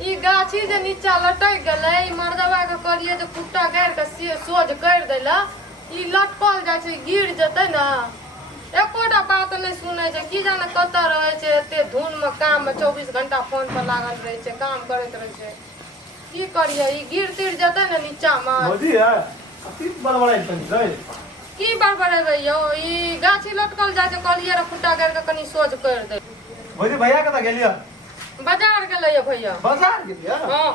ई गाछी जे नीचा लटक गेलै ई मर्दवा के करिए जे कुट्टा गाड़ के सोझ कर देला ई लटकल जाय छै गिर जतै ना एकोटा बात नहीं सुनै छै की जाने कत रहै छै एते धुन में काम में 24 घंटा फोन पर लागल रहै छै काम करैत रहै छै की करिए ई गिर तिर जतै ना नीचा में मोदी है अति बड़बड़ाई तनी रे की बड़बड़ेबै यो ई गाछी लटकल जाय छै कहलिए रे कुट्टा गाड़ के कनी सोझ कर दे मोदी भैया कता गेलिया बाजार गेलै भैया बाजार गेलिया हां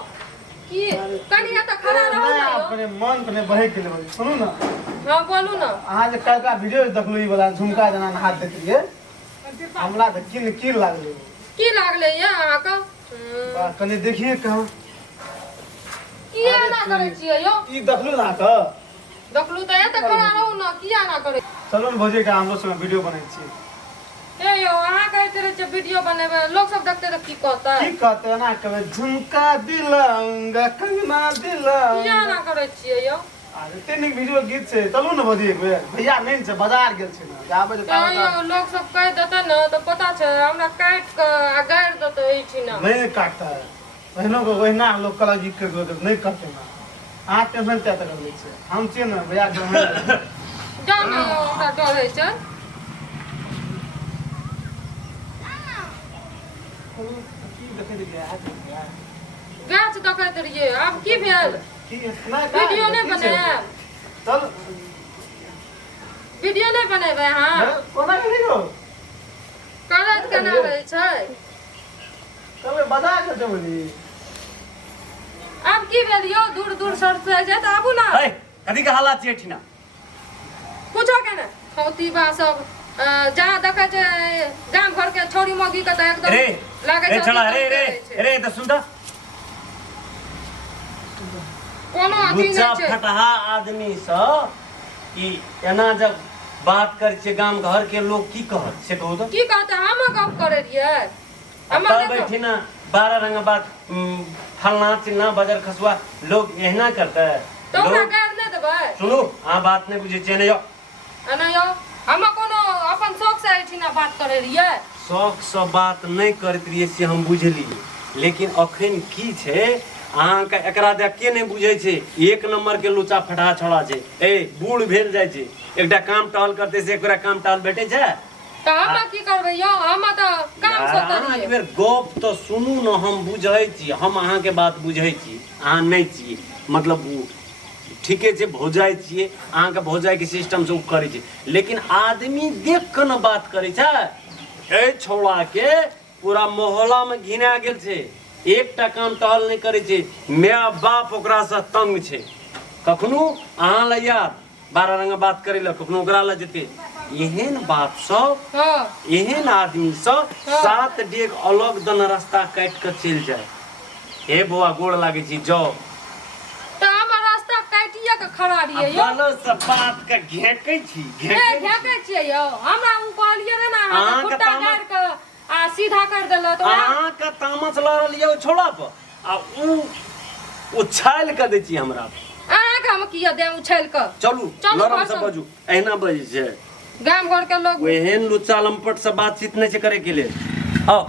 की कनिया त खड़ा रहू ना ना अपने मन कने बहे गेले भाई सुनू ना हां बोलू ना अहाँ जे कल का वीडियो देखलु ई वाला झुमका जना हाथ देत रहिए हमरा त किल लागले की लागले ये अहाँ का कने देखिए कहां किया ना करे छियै यो ई देखलु ना का देखलू त एते खड़ा रहू ना किया ना करे चलो न भौजी का हमरो संग वीडियो बनाई छी ए यो अहाँ कहते रहे वीडियो बनेबे लोग सब देखते रह की कहता की कहते ना कबे झुमका दिलाऊंगा कंगना दिलाऊंगा किया ना करे छियै यो अरे तेनिक वीडियो गीत छै चलू न भौजी एक बेर भैया नहीं छै बाजार गेल छै ना जाबे तो यो लोग सब कह देता ना तो पता छै हमरा काट के आ गाड़ देते ई छी ना नहीं काटता है बहनों को वही लोग कला गीत कर दो नहीं करते ना आप टेंशन क्या कर ले छै हम छी ना भैया के जान हमरा डर है छै की देखे दिया गाछ देखैत रहिए अब की भेल की ना वीडियो नहीं बनाएब चल वीडियो नहीं बनेबे हां कोना गेली हो करत केना रहै छै कबे बाजार के देबली अब की भेल यो दूर दूर सर से जे त आबू ना ए कथी के हालात छै ठिना पूछो केना खौती बा सब जहाँ देखै छै गांव घर के छोरी मोगी के त एकदम रे लागे ए छै छड़ा रे रे रे त सुन त कोनो अथी लुच्चा नहीं छै फटहा आदमी स ई एना जब बात कर छै गांव घर के लोग की कहत से कहू त की कहते हम गप करे रहिए हम अब बैठी ना 12 रंग बात फलना चिन्ना बजर खसुआ लोग एहना करता है तो हमरा लोग गाड़ नहीं देबै सुनो आ बात नहीं बुझे छै ने यो अना यो हम कोनो अपन शौक से एठिना बात करे रहिए शौक से बात नहीं करत रहिए से हम बुझली लेकिन अखन की छै अहाँ के एकरा देख के नहीं बुझे छै एक नंबर के लुचा फटा छोड़ा छै ए बूढ़ भेल जाय छै एकटा काम टहल करते से एकरा काम टहल भेटे छै त हम की करबै यो हम त काम से अहाँ एक करिए बेर गप तो सुनू न हम बुझै छी हम अहाँ के बात बुझै छी अहाँ नहीं छी मतलब ठीके छै भौजाई छिए अहाँ के भौजाई के सिस्टम से उ करै छै लेकिन आदमी देख के न बात करै छै ए छौड़ा के पूरा मोहल्ला में घिना गेल छै एकटा काम टहल नहीं करे छै माय बाप ओकरा से तंग छै कखनो अहाँ ल याद 12 रंग बात करे ल कखनो ओकरा ल जेते एहन बात सब हां एहन आदमी सब 7 डेग अलग दन रास्ता काट के चल जाए हे बौआ गोड़ लागे छी जाओ त हम रास्ता काटिए के खड़ा रहिए यो बालो से बात के घेकै छी घेकै छियै यो हमरा उ कहलिए रे ना अहाँ हम के कुत्ता तामस- गाड़ के आ सीधा कर देलो तो अहाँ के तामस लड़ल यो छोड़ा पर आ उ उछाल के दै छी हमरा अहाँ के हम किया दे उछल के चलू चलू, लरम घर से सब। बजू एहना बजै छै गांव घर के लोग एहन लुच्चा लंपट से बातचीत नहीं छै करे के लिए आओ